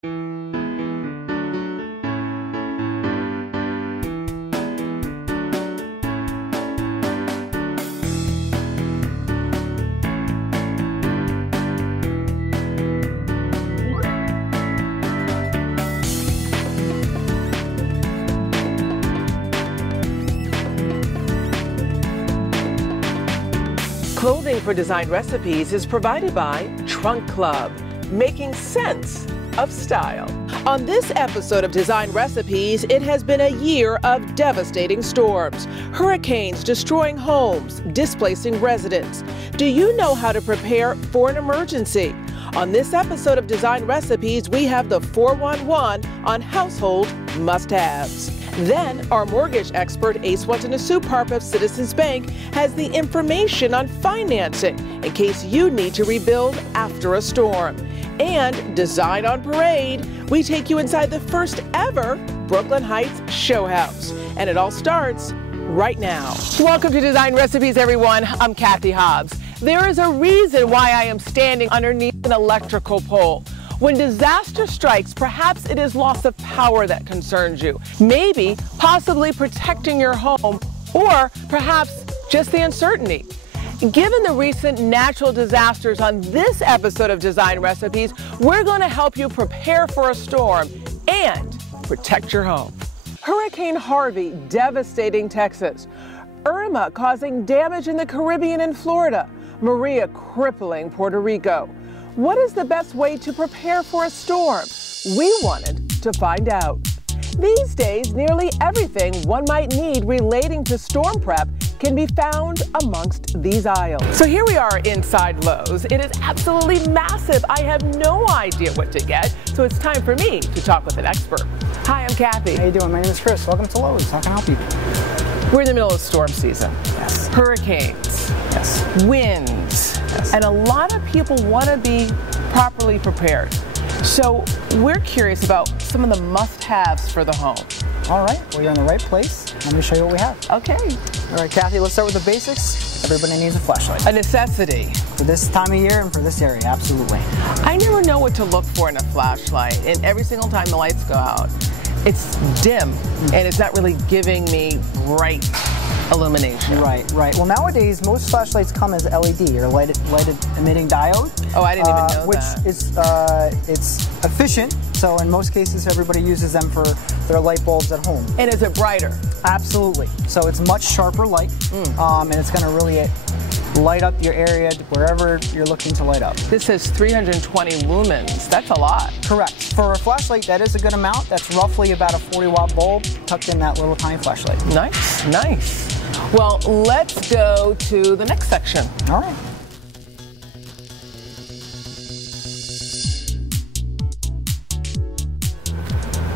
Clothing for Design Recipes is provided by Trunk Club, making sense of style. On this episode of Design Recipes, it has been a year of devastating storms, hurricanes destroying homes, displacing residents. Do you know how to prepare for an emergency? On this episode of Design Recipes, we have the 411 on household must-haves. Then, our mortgage expert, Ace Watanasuparp of Citizens Bank, has the information on financing in case you need to rebuild after a storm. And Design on Parade, we take you inside the first ever Brooklyn Heights Showhouse. And it all starts right now. Welcome to Design Recipes, everyone. I'm Cathy Hobbs. There is a reason why I am standing underneath an electrical pole. When disaster strikes, perhaps it is loss of power that concerns you. Maybe, possibly protecting your home, or perhaps just the uncertainty. Given the recent natural disasters on this episode of Design Recipes, we're going to help you prepare for a storm and protect your home. Hurricane Harvey devastating Texas. Irma causing damage in the Caribbean and Florida. Maria crippling Puerto Rico. What is the best way to prepare for a storm? We wanted to find out. These days, nearly everything one might need relating to storm prep can be found amongst these aisles. So here we are inside Lowe's. It is absolutely massive. I have no idea what to get, so it's time for me to talk with an expert. Hi, I'm Cathy. How you doing? My name is Chris. Welcome to Lowe's. How can I help you? We're in the middle of storm season. Yes. Hurricanes. Yes. Winds. Yes. And a lot of people want to be properly prepared. So we're curious about some of the must-haves for the home. All right. Well, you're in the right place. Let me show you what we have. Okay. All right, Cathy, let's start with the basics. Everybody needs a flashlight. A necessity. For this time of year and for this area, absolutely. I never know what to look for in a flashlight, and every single time the lights go out, it's dim, and it's not really giving me bright illumination. Right, right. Well, nowadays, most flashlights come as LED, or lighted emitting diode. Oh, I didn't even know which that. Is, it's efficient, so in most cases, everybody uses them for their light bulbs at home. And is it brighter? Absolutely. So it's much sharper light, and it's going to really light up your area wherever you're looking to light up. This says 320 lumens. That's a lot. Correct. For a flashlight, that is a good amount. That's roughly about a 40-watt bulb tucked in that little tiny flashlight. Nice, nice. Well, let's go to the next section. All right.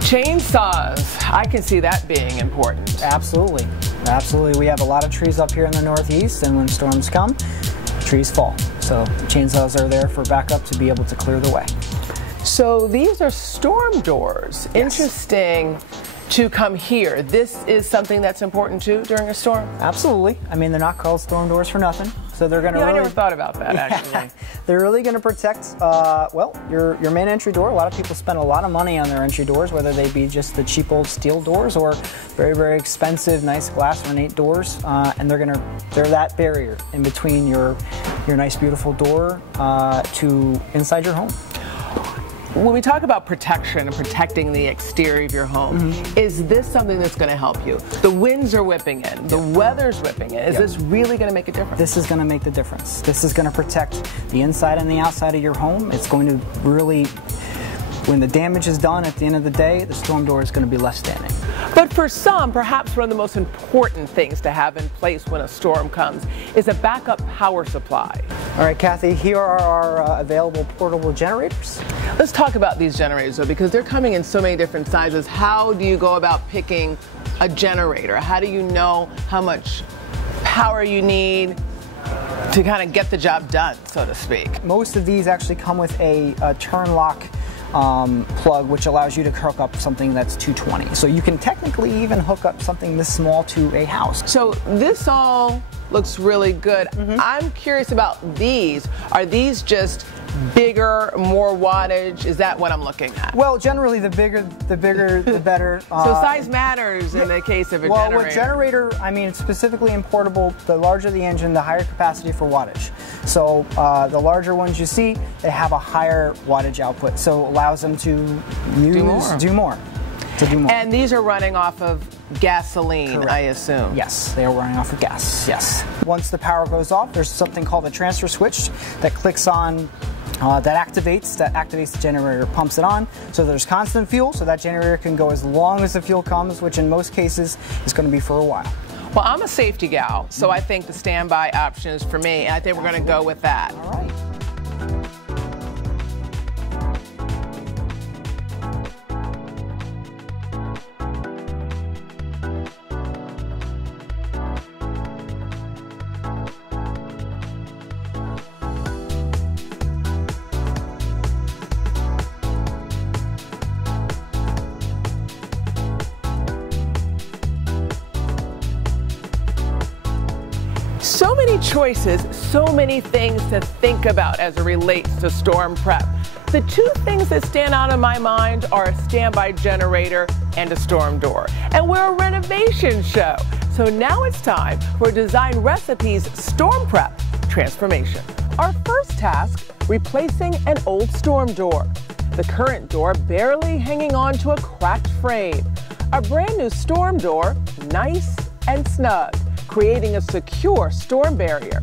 Chainsaws. I can see that being important. Absolutely. Absolutely. We have a lot of trees up here in the Northeast, and when storms come, trees fall. So chainsaws are there for backup to be able to clear the way. So these are storm doors. Yes. Interesting to come here. This is something that's important too during a storm? Absolutely. I mean, they're not called storm doors for nothing. So they're going to really... I never thought about that, actually. They're really going to protect, well, your main entry door. A lot of people spend a lot of money on their entry doors, whether they be just the cheap old steel doors or very, very expensive, nice glass ornate doors. And they're that barrier in between your nice, beautiful door to inside your home. When we talk about protection and protecting the exterior of your home, is this something that's going to help you? The winds are whipping in, the weather's whipping in. Is this really going to make a difference? This is going to make the difference. This is going to protect the inside and the outside of your home. It's going to really, when the damage is done at the end of the day, the storm door is going to be left standing. But for some, perhaps one of the most important things to have in place when a storm comes is a backup power supply. All right, Cathy, here are our available portable generators. Let's talk about these generators, though, because they're coming in so many different sizes. How do you go about picking a generator? How do you know how much power you need to kind of get the job done, so to speak? Most of these actually come with a turn lock plug, which allows you to hook up something that's 220. So you can technically even hook up something this small to a house. So this all looks really good. I'm curious about these. Are these just bigger, more wattage? Is that what I'm looking at? Well, generally the bigger the better. So size matters in the case of a well, generator. with generator, I mean, specifically in portable, the larger the engine, the higher capacity for wattage. So the larger ones you see, they have a higher wattage output, so it allows them to do more. And these are running off of gasoline, correct, I assume. Yes, they are running off of gas. Yes. Once the power goes off, there's something called a transfer switch that clicks on. That activates the generator, pumps it on, so there's constant fuel, so that generator can go as long as the fuel comes, which in most cases is going to be for a while. Well, I'm a safety gal, so I think the standby option is for me, and I think we're going to go with that. All right. So many choices, so many things to think about as it relates to storm prep. The two things that stand out in my mind are a standby generator and a storm door. And we're a renovation show. So now it's time for Design Recipes Storm Prep Transformation. Our first task, replacing an old storm door. The current door barely hanging on to a cracked frame. A brand new storm door, nice and snug, creating a secure storm barrier.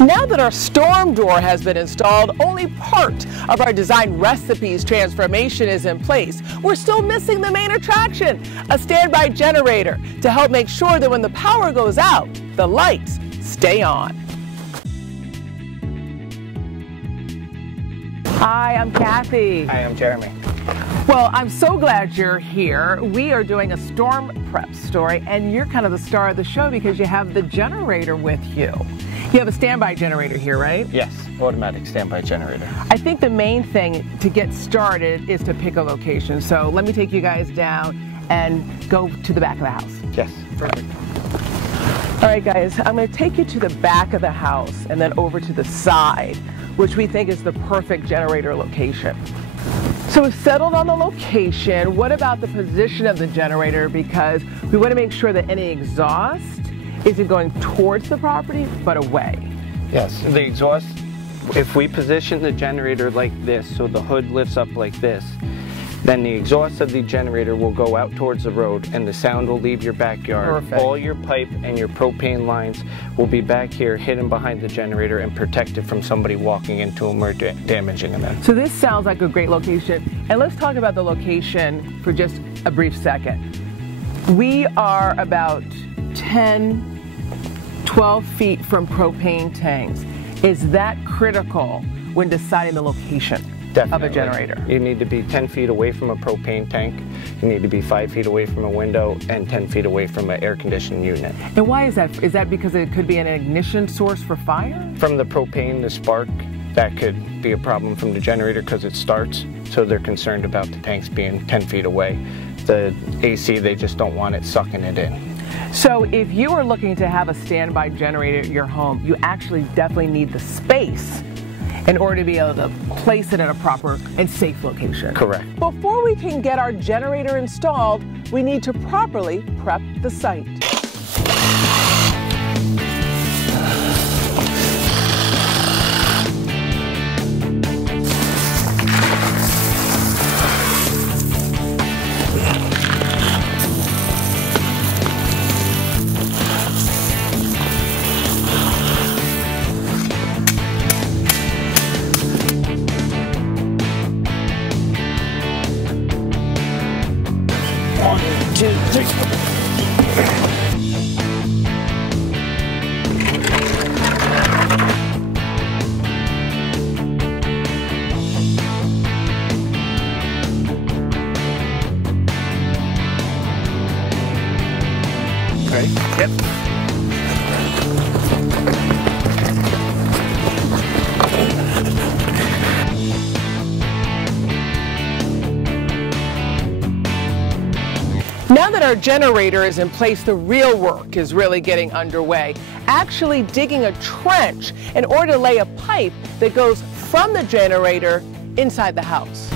Now that our storm door has been installed, only part of our Design Recipes transformation is in place. We're still missing the main attraction, a standby generator, to help make sure that when the power goes out, the lights stay on. Hi, I'm Kathy. Hi, I'm Jeremy. Well, I'm so glad you're here. We are doing a storm prep story, and you're kind of the star of the show because you have the generator with you. You have a standby generator here, right? Yes, automatic standby generator. I think the main thing to get started is to pick a location. So let me take you guys down and go to the back of the house. Yes, perfect. All right, guys, I'm going to take you to the back of the house and then over to the side, which we think is the perfect generator location. So we've settled on the location. What about the position of the generator? Because we want to make sure that any exhaust isn't going towards the property, but away. Yes, the exhaust, if we position the generator like this, so the hood lifts up like this, then the exhaust of the generator will go out towards the road and the sound will leave your backyard. Perfect. All your pipe and your propane lines will be back here hidden behind the generator and protected from somebody walking into them or damaging them. So this sounds like a great location. And let's talk about the location for just a brief second. We are about 10, 12 feet from propane tanks. Is that critical when deciding the location? Definitely. Of a generator? You need to be 10 feet away from a propane tank. You need to be 5 feet away from a window and 10 feet away from an air conditioning unit. And why is that? Is that because it could be an ignition source for fire? From the propane, the spark, that could be a problem from the generator because it starts. So they're concerned about the tanks being 10 feet away. The AC, they just don't want it sucking it in. So if you are looking to have a standby generator at your home, you actually definitely need the space in order to be able to place it in a proper and safe location. Correct. Before we can get our generator installed, we need to properly prep the site. Ready? Yep. Now that our generator is in place, the real work is really getting underway. Actually digging a trench in order to lay a pipe that goes from the generator inside the house.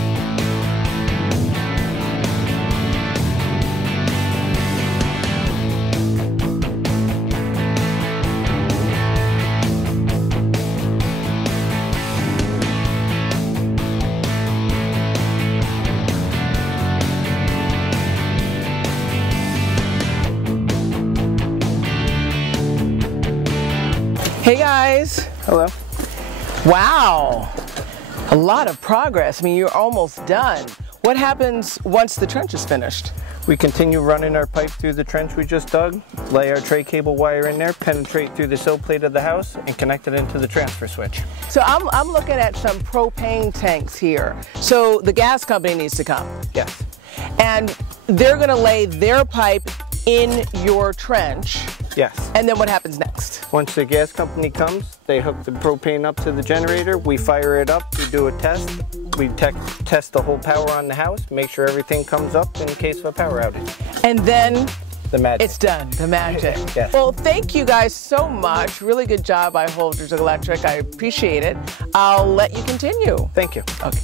Hey guys. Hello. Wow, a lot of progress. I mean, you're almost done. What happens once the trench is finished? We continue running our pipe through the trench we just dug, lay our tray cable wire in there, penetrate through the sill plate of the house, and connect it into the transfer switch. So I'm looking at some propane tanks here. So the gas company needs to come. Yes. And they're going to lay their pipe in your trench. Yes. And then what happens next? Once the gas company comes, they hook the propane up to the generator, we fire it up, we do a test, we test the whole power on the house, make sure everything comes up in case of a power outage. And then the magic. It's done, the magic. Yes. Well, thank you guys so much. Really good job by Holders Electric. I appreciate it. I'll let you continue. Thank you. Okay.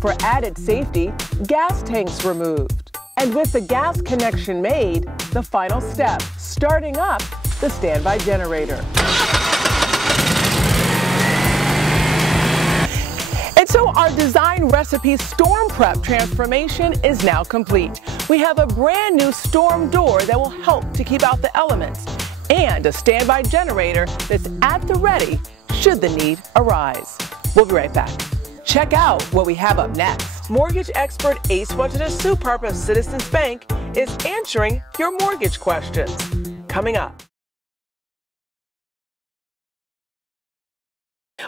For added safety, gas tanks removed. And with the gas connection made, the final step, starting up the standby generator. And so our design recipe storm prep transformation is now complete. We have a brand new storm door that will help to keep out the elements and a standby generator that's at the ready should the need arise. We'll be right back. Check out what we have up next. Mortgage expert Ace Watanasuparp of Citizens Bank is answering your mortgage questions. Coming up.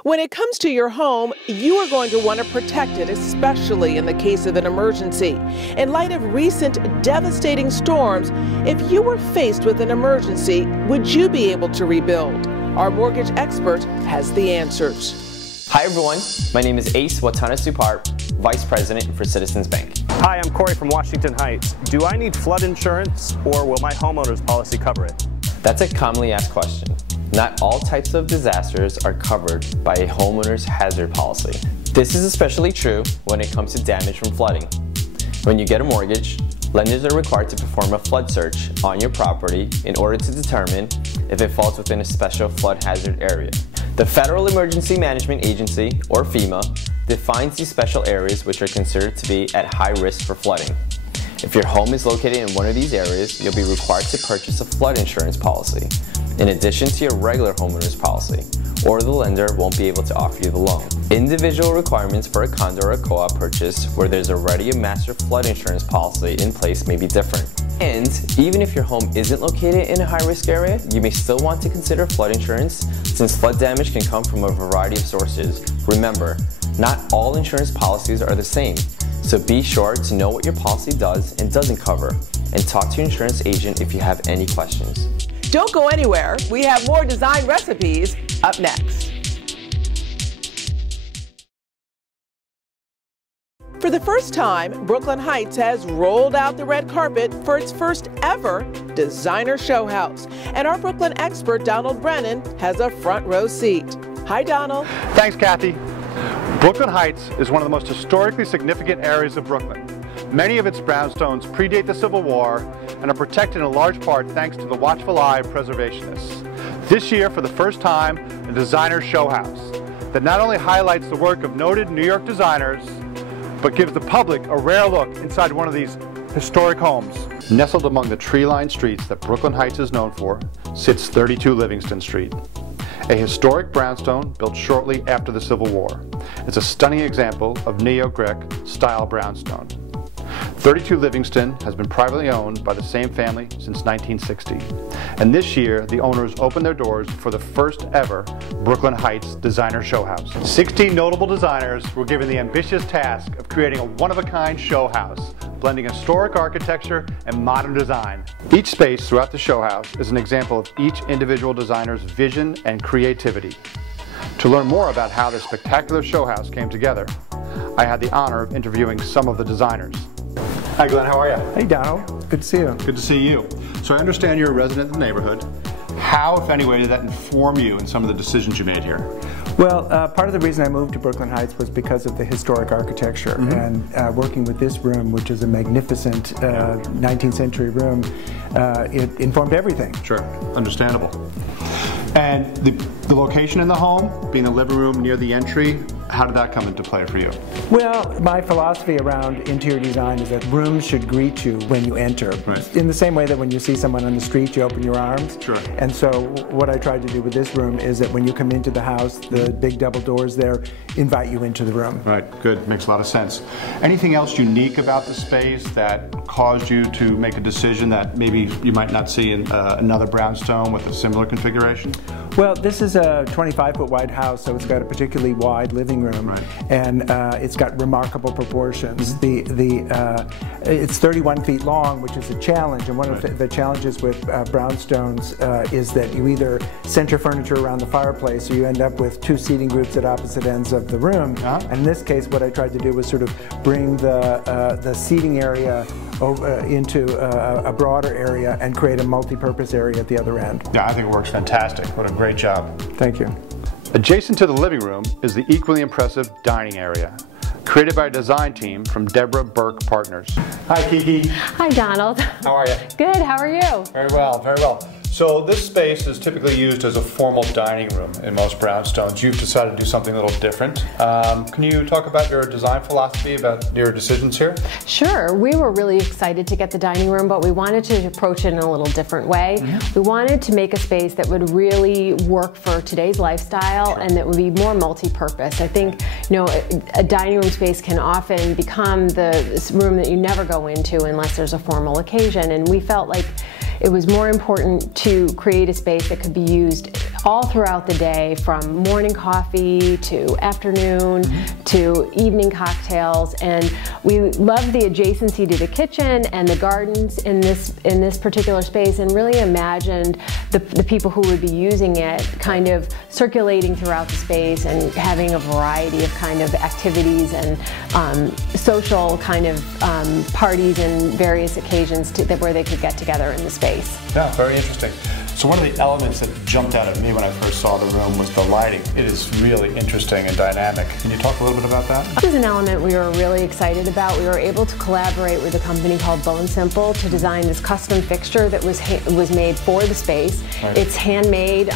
When it comes to your home, you are going to want to protect it, especially in the case of an emergency. In light of recent devastating storms, if you were faced with an emergency, would you be able to rebuild? Our mortgage expert has the answers. Hi everyone, my name is Ace Watanasuparp, Vice President for Citizens Bank. Hi, I'm Corey from Washington Heights. Do I need flood insurance or will my homeowner's policy cover it? That's a commonly asked question. Not all types of disasters are covered by a homeowner's hazard policy. This is especially true when it comes to damage from flooding. When you get a mortgage, lenders are required to perform a flood search on your property in order to determine if it falls within a special flood hazard area. The Federal Emergency Management Agency, or FEMA, defines these special areas which are considered to be at high risk for flooding. If your home is located in one of these areas, you'll be required to purchase a flood insurance policy, in addition to your regular homeowner's policy, or the lender won't be able to offer you the loan. Individual requirements for a condo or a co-op purchase where there's already a master flood insurance policy in place may be different. And even if your home isn't located in a high-risk area, you may still want to consider flood insurance since flood damage can come from a variety of sources. Remember, not all insurance policies are the same, so be sure to know what your policy does and doesn't cover, and talk to your insurance agent if you have any questions. Don't go anywhere. We have more design recipes up next. For the first time, Brooklyn Heights has rolled out the red carpet for its first ever designer show house. And our Brooklyn expert, Donald Brennan, has a front row seat. Hi, Donald. Thanks, Kathy. Brooklyn Heights is one of the most historically significant areas of Brooklyn. Many of its brownstones predate the Civil War and are protected in large part thanks to the watchful eye of preservationists. This year, for the first time, a designer show house that not only highlights the work of noted New York designers, but gives the public a rare look inside one of these historic homes. Nestled among the tree-lined streets that Brooklyn Heights is known for, sits 32 Livingston Street, a historic brownstone built shortly after the Civil War. It's a stunning example of neo-Gothic style brownstone. 32 Livingston has been privately owned by the same family since 1960. And this year, the owners opened their doors for the first ever Brooklyn Heights Designer Show House. 16 notable designers were given the ambitious task of creating a one-of-a-kind show house, blending historic architecture and modern design. Each space throughout the show house is an example of each individual designer's vision and creativity. To learn more about how this spectacular show house came together, I had the honor of interviewing some of the designers. Hi Glenn, how are you? Hey Donald, good to see you. Good to see you. So I understand you're a resident of the neighborhood. How, if any way, did that inform you in some of the decisions you made here? Well, part of the reason I moved to Brooklyn Heights was because of the historic architecture, and working with this room, which is a magnificent 19th century room, it informed everything. Sure, understandable. And the location in the home, being the living room near the entry, how did that come into play for you? Well, my philosophy around interior design is that rooms should greet you when you enter. Right. In the same way that when you see someone on the street, you open your arms. Sure. And so what I tried to do with this room is that when you come into the house, the big double doors there invite you into the room. Right, good, makes a lot of sense. Anything else unique about the space that caused you to make a decision that maybe you might not see in another brownstone with a similar configuration? Well, this is a 25-foot wide house, so it's got a particularly wide living room, right. And it's got remarkable proportions. It's 31 feet long, which is a challenge, and one of the challenges with brownstones is that you either center furniture around the fireplace, or you end up with two seating groups at opposite ends of the room. And in this case, what I tried to do was sort of bring the seating area into a broader area and create a multi-purpose area at the other end. Yeah, I think it works fantastic. What a great job. Thank you. Adjacent to the living room is the equally impressive dining area, created by a design team from Deborah Burke Partners. Hi, Kiki. Hi, Donald. How are you? Good, how are you? Very well, very well. So this space is typically used as a formal dining room in most brownstones. You've decided to do something a little different. Can you talk about your design philosophy, about your decisions here? Sure. We were really excited to get the dining room, but we wanted to approach it in a little different way. We wanted to make a space that would really work for today's lifestyle and that would be more multi-purpose. I think, you know, a dining room space can often become the room that you never go into unless there's a formal occasion, and we felt like it was more important to create a space that could be used all throughout the day, from morning coffee to afternoon to evening cocktails. And we loved the adjacency to the kitchen and the gardens in this particular space, and really imagined the people who would be using it kind of circulating throughout the space and having a variety of kind of activities and social kind of parties and various occasions where they could get together in the space. Yeah, very interesting. So one of the elements that jumped out at me when I first saw the room was the lighting. It is really interesting and dynamic. Can you talk a little bit about that? This is an element we were really excited about. We were able to collaborate with a company called Bone Simple to design this custom fixture that was made for the space. Right. It's handmade.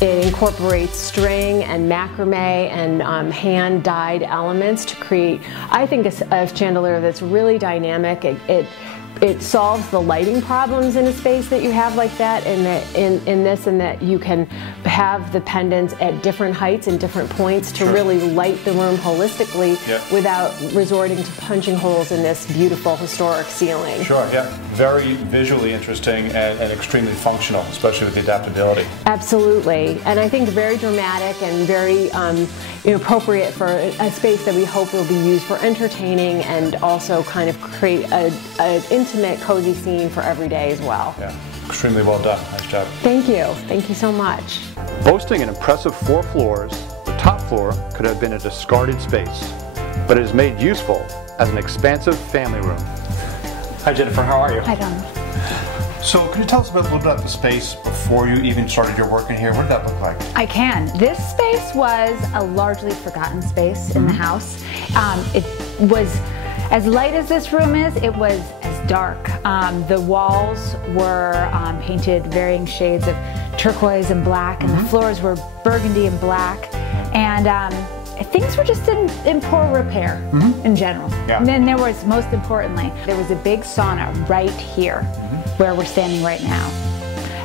It incorporates string and macrame and hand-dyed elements to create, I think, a chandelier that's really dynamic. It solves the lighting problems in a space that you have like that, in that you can have the pendants at different heights and different points to really light the room holistically without resorting to punching holes in this beautiful historic ceiling. Sure, yeah. Very visually interesting and extremely functional, especially with the adaptability. Absolutely, and I think very dramatic and very appropriate for a space that we hope will be used for entertaining and also kind of create an intimate, cozy scene for every day as well. Yeah, extremely well done. Nice job. Thank you. Thank you so much. Boasting an impressive 4 floors, the top floor could have been a discarded space, but it is made useful as an expansive family room. Hi, Jennifer. How are you? Hi, Donald. So, can you tell us a little bit about the space before you even started your work in here? What did that look like? I can. This space was a largely forgotten space in the house. It was as light as this room is. It was as dark. The walls were painted varying shades of turquoise and black, and the floors were burgundy and black. And things were just in poor repair in general. Yeah. And then there was, most importantly, there was a big sauna right here where we're standing right now.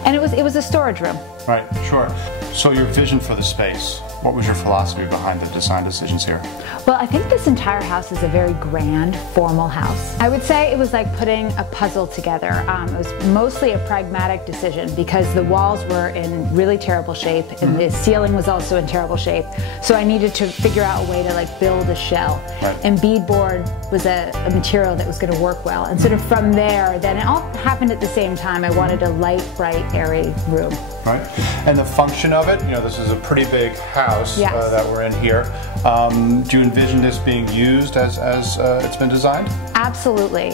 And it was a storage room. Right, sure. So your vision for the space, what was your philosophy behind the design decisions here? Well, I think this entire house is a very grand, formal house. I would say it was like putting a puzzle together. It was mostly a pragmatic decision because the walls were in really terrible shape and the ceiling was also in terrible shape. So I needed to figure out a way to like build a shell. Right. And beadboard was a material that was going to work well. And sort of from there, then it all happened at the same time. I wanted a light, bright, airy room. Right. And the function of it, you know, this is a pretty big house that we're in here. Do you envision this being used as it's been designed? Absolutely.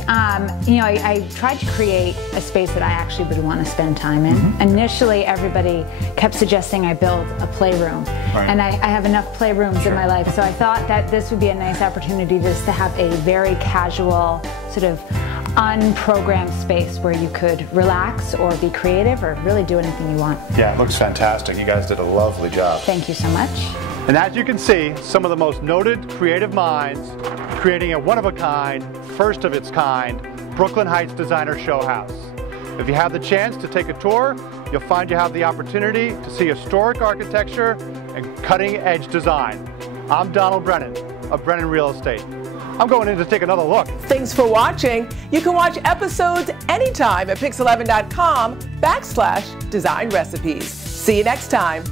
You know, I tried to create a space that I actually would want to spend time in. Initially, everybody kept suggesting I build a playroom. And I have enough playrooms in my life, so I thought that this would be a nice opportunity just to have a very casual, sort of unprogrammed space where you could relax or be creative or really do anything you want. Yeah, it looks fantastic. You guys did a lovely job. Thank you so much. And as you can see, some of the most noted creative minds creating a one-of-a-kind, first-of-its-kind Brooklyn Heights designer show house. If you have the chance to take a tour, you'll find you have the opportunity to see historic architecture and cutting-edge design. I'm Donald Brennan of Brennan Real Estate. I'm going in to take another look. Thanks for watching. You can watch episodes anytime at pix11.com/design recipes. See you next time.